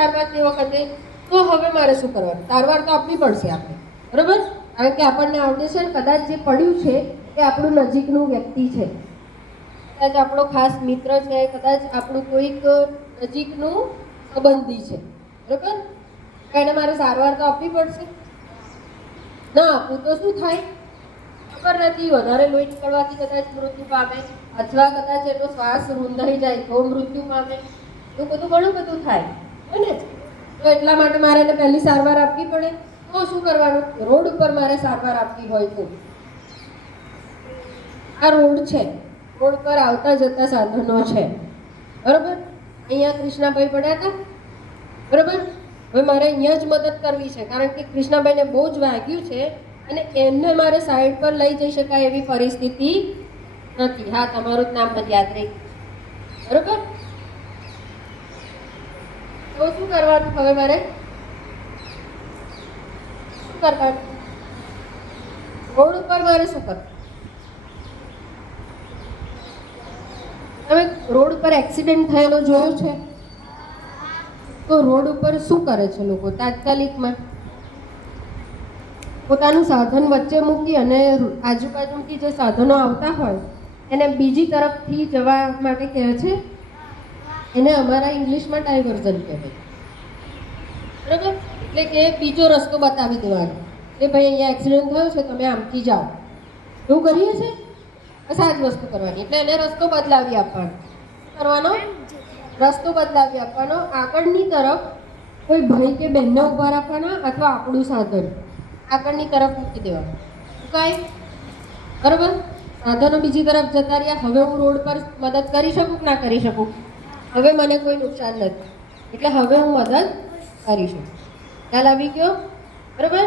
સારવારની વખતે તો હવે મારે શું કરવાનું? સારવાર તો આપવી પડશે આપણે, બરોબર? કારણ કે આપણને આવડે છે, કદાચ જે પડ્યું છે એ આપણું નજીકનું વ્યક્તિ છે, કદાચ આપણો ખાસ મિત્ર છે, કદાચ આપણું કોઈક નજીકનું સંબંધી છે, બરોબર? એને મારે સારવાર તો આપવી પડશે. ના આપવું તો શું થાય ખબર નથી. વધારે લોહી નીકળવાથી કદાચ મૃત્યુ પામે, અથવા કદાચ એનો શ્વાસ રૂંધાઈ જાય તો મૃત્યુ પામે. એવું બધું ઘણું બધું થાય ને. તો એટલા માટે મારે એને પહેલી સારવાર આપવી પડે. તો શું કરવાનું? રોડ ઉપર મારે સારવાર આપવી હોય તો આ રોડ છે, રોડ પર આવતા જતા સાધનો છે, બરોબર? અહીંયા કૃષ્ણાભાઈ પડ્યા હતા, બરોબર? હવે મારે અહીંયા જ મદદ કરવી છે, કારણ કે કૃષ્ણાભાઈને બહુ જ વાગ્યું છે અને એમને મારે સાઈડ પર લઈ જઈ શકાય એવી પરિસ્થિતિ નથી. હા, તમારું જ નામ મને યાદ રહી, બરોબર? તો શું કરવાનું? હવે મારે શું કરવાનું? રોડ ઉપર મારે શું કરવું? તમે રોડ પર એક્સિડન્ટ થયેલો જોયો છે? તો રોડ ઉપર શું કરે છે લોકો? તાત્કાલિકમાં પોતાનું સાધન વચ્ચે મૂકી અને આજુબાજુથી જે સાધનો આવતા હોય એને બીજી તરફથી જવા માટે કહે છે. એને અમારા ઇંગ્લિશમાં ડાયવર્ઝન કહેવાય, બરાબર? એટલે કે બીજો રસ્તો બતાવી દેવાનો કે ભાઈ અહીંયા એક્સિડન્ટ થયો છે, તમે આમથી જાઓ. એવું કરીએ છીએ, બસ આ જ વસ્તુ કરવાની. એટલે એને રસ્તો બદલાવી આપવાનો. કરવાનો રસ્તો બદલાવી આપવાનો. આગળની તરફ કોઈ ભાઈ કે બહેનને ઊભા રાખવાના, અથવા આપણું સાધન આગળની તરફ મૂકી દેવાનું. કાંઈ બરાબર? સાધનો બીજી તરફ જતા રહ્યા. હવે હું રોડ પર મદદ કરી શકું કે ના કરી શકું? હવે મને કોઈ નુકસાન નથી, એટલે હવે હું મદદ કરી શકું. ખ્યાલ આવી ગયો? બરાબર?